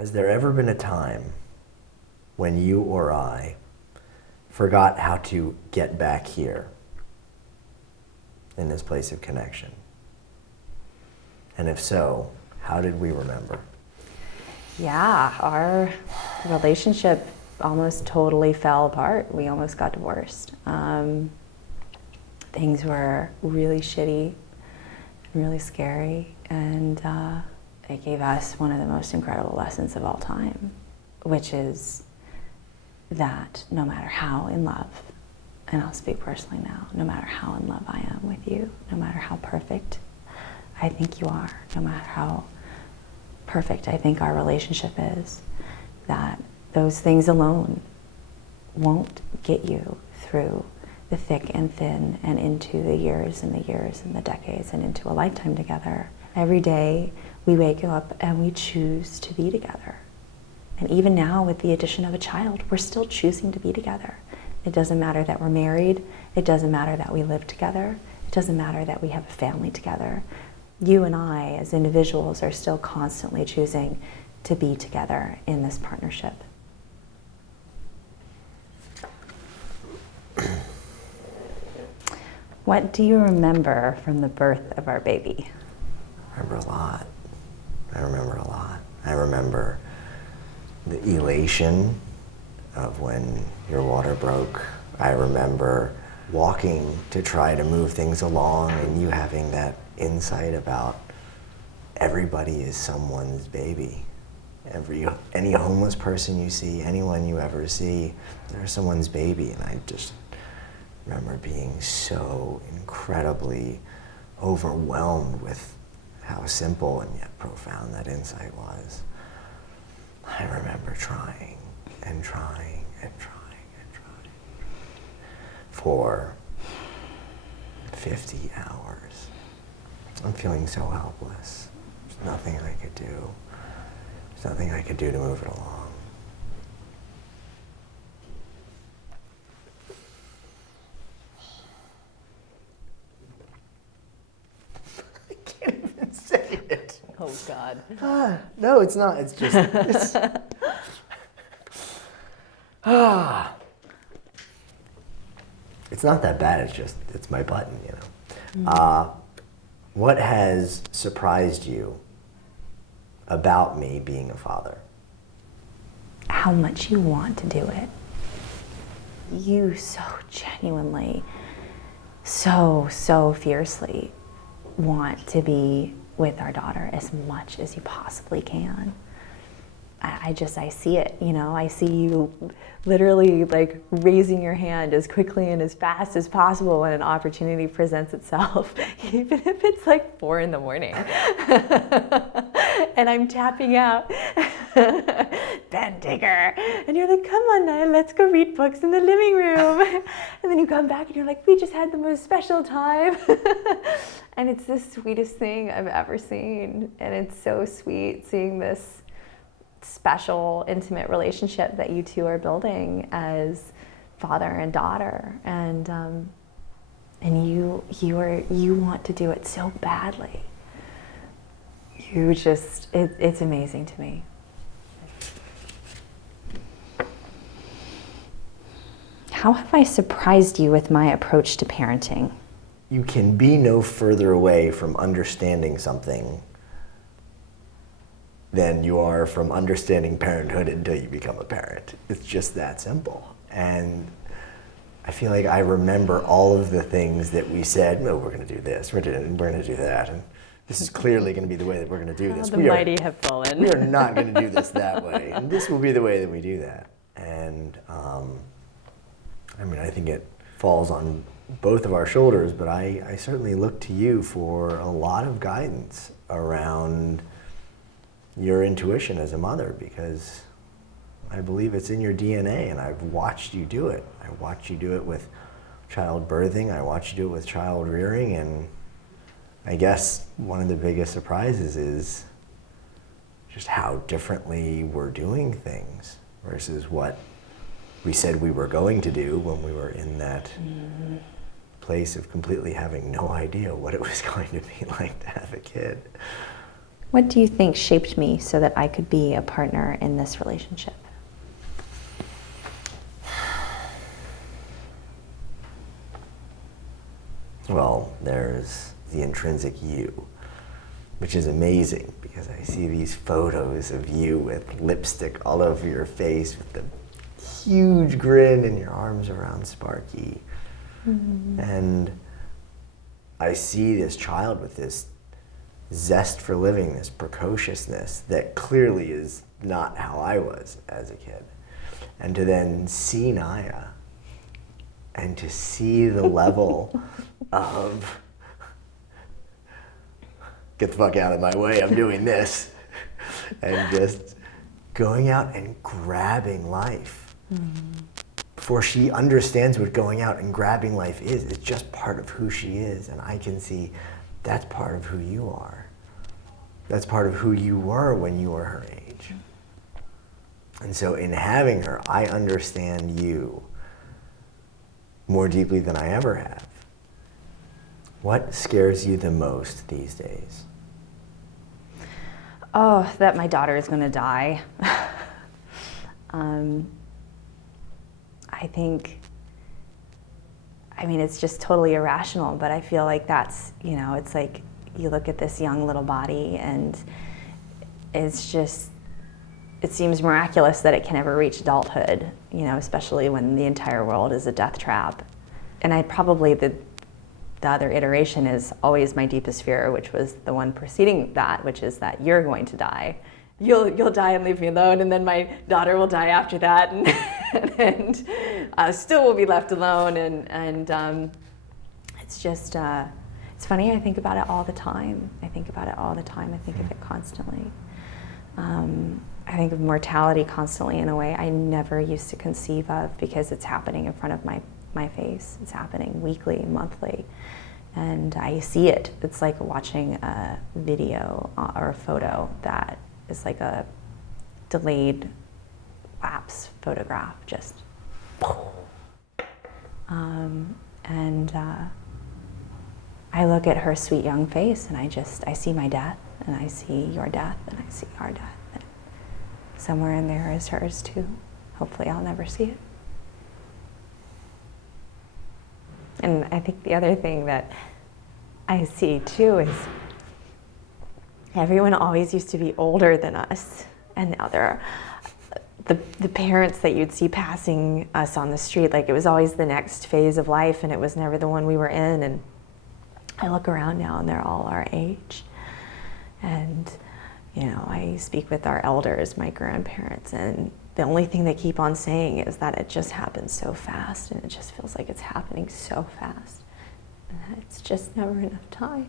Has there ever been a time when you or I forgot how to get back here in this place of connection? And if so, how did we remember? Yeah, our relationship almost totally fell apart. We almost got divorced. Things were really shitty and really scary, and it gave us one of the most incredible lessons of all time, which is that no matter how in love, and I'll speak personally now, no matter how in love I am with you, no matter how perfect I think you are, no matter how perfect I think our relationship is, that those things alone won't get you through the thick and thin and into the years and the years and the decades and into a lifetime together. Every day we wake up and we choose to be together. And even now with the addition of a child, we're still choosing to be together. It doesn't matter that we're married. It doesn't matter that we live together. It doesn't matter that we have a family together. You and I as individuals are still constantly choosing to be together in this partnership. What do you remember from the birth of our baby? I remember a lot. I remember the elation of when your water broke. I remember walking to try to move things along and you having that insight about everybody is someone's baby. Any homeless person you see, anyone you ever see, they're someone's baby. And I just remember being so incredibly overwhelmed with how simple and yet profound that insight was. I remember trying and trying and trying and trying for 50 hours. I'm feeling so helpless. There's nothing I could do. There's nothing I could do to move it along. I can't even say it. Oh, God. No, it's not. It's just, it's not that bad. It's just, it's my button, you know. Mm. What has surprised you about me being a father? How much you want to do it. You so genuinely, so fiercely want to be with our daughter as much as you possibly can. I see it, you know, I see you literally like raising your hand as quickly and as fast as possible when an opportunity presents itself, even if it's like 4 a.m. and I'm tapping out, Ben, take her. And you're like, come on now, let's go read books in the living room. And then you come back and you're like, we just had the most special time. And it's the sweetest thing I've ever seen. And it's so sweet seeing this special, intimate relationship that you two are building as father and daughter, and you want to do it so badly. You just, it's amazing to me. How have I surprised you with my approach to parenting? You can be no further away from understanding something than you are from understanding parenthood until you become a parent. It's just that simple. And I feel like I remember all of the things that we said, no, we're gonna do this, we're gonna do that, and this is clearly gonna be the way that we're gonna do this. The mighty have fallen. We are not gonna do this that way, and this will be the way that we do that. And I mean, I think it falls on both of our shoulders, but I certainly look to you for a lot of guidance around your intuition as a mother, because I believe it's in your DNA, and I've watched you do it. I watched you do it with child birthing, I watched you do it with child rearing, and I guess one of the biggest surprises is just how differently we're doing things versus what we said we were going to do when we were in that place of completely having no idea what it was going to be like to have a kid. What do you think shaped me so that I could be a partner in this relationship? Well, there's the intrinsic you, which is amazing because I see these photos of you with lipstick all over your face with the huge grin and your arms around Sparky. Mm-hmm. And I see this child with this zest for living, this precociousness that clearly is not how I was as a kid. And to then see Naya and to see the level of get the fuck out of my way, I'm doing this, and just going out and grabbing life. Mm-hmm. Before she understands what going out and grabbing life is, it's just part of who she is, and I can see that's part of who you are. That's part of who you were when you were her age. And so in having her, I understand you more deeply than I ever have. What scares you the most these days? Oh, that my daughter is going to die. I think, I mean, it's just totally irrational, but I feel like that's, you know, it's like you look at this young little body and it's just, it seems miraculous that it can ever reach adulthood, you know, especially when the entire world is a death trap. And I probably, the other iteration is always my deepest fear, which was the one preceding that, which is that you're going to die. You'll die and leave me alone, and then my daughter will die after that, and still will be left alone. And it's just, it's funny. I think about it all the time. I think of it constantly. I think of mortality constantly in a way I never used to conceive of because it's happening in front of my face. It's happening weekly, monthly. And I see it. It's like watching a video or a photo that is like a delayed lapse photograph, just. And I look at her sweet young face and I see my death, and I see your death, and I see our death. And somewhere in there is hers too. Hopefully I'll never see it. And I think the other thing that I see too is everyone always used to be older than us, and now there are the parents that you'd see passing us on the street, like it was always the next phase of life and it was never the one we were in. And I look around now and they're all our age. And, you know, I speak with our elders, my grandparents, and the only thing they keep on saying is that it just happens so fast, and it just feels like it's happening so fast, and that it's just never enough time.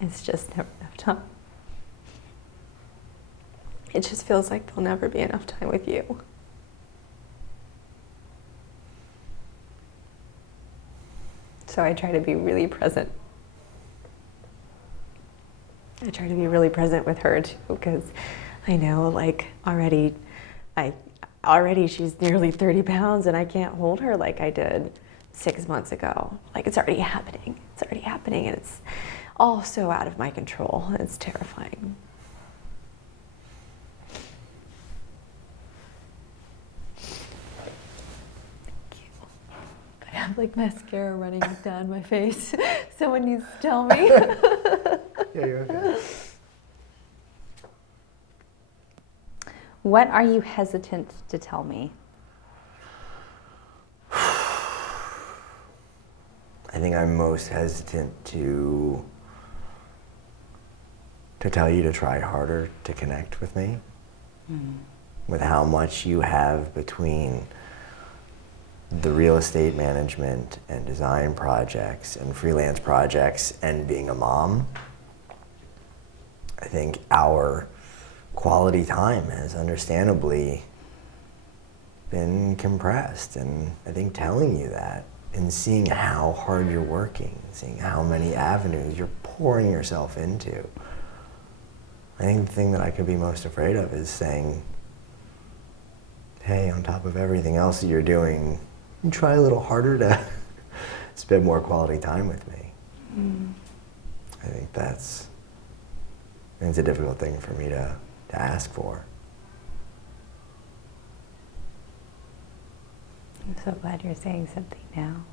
It's just never enough time. It just feels like there'll never be enough time with you. So I try to be really present. I try to be really present with her too, because I know, like, already she's nearly 30 pounds and I can't hold her like I did 6 months ago. Like, it's already happening. It's already happening, and it's all so out of my control. It's terrifying. I have like mascara running down my face. Someone needs to tell me. Yeah, you're okay. What are you hesitant to tell me? I think I'm most hesitant to tell you to try harder to connect with me. Mm. With how much you have between the real estate management and design projects and freelance projects and being a mom. I think our quality time has understandably been compressed, and I think telling you that and seeing how hard you're working, seeing how many avenues you're pouring yourself into, I think the thing that I could be most afraid of is saying, hey, on top of everything else that you're doing, you try a little harder to spend more quality time with me. I think it's a difficult thing for me to ask for. I'm so glad you're saying something now.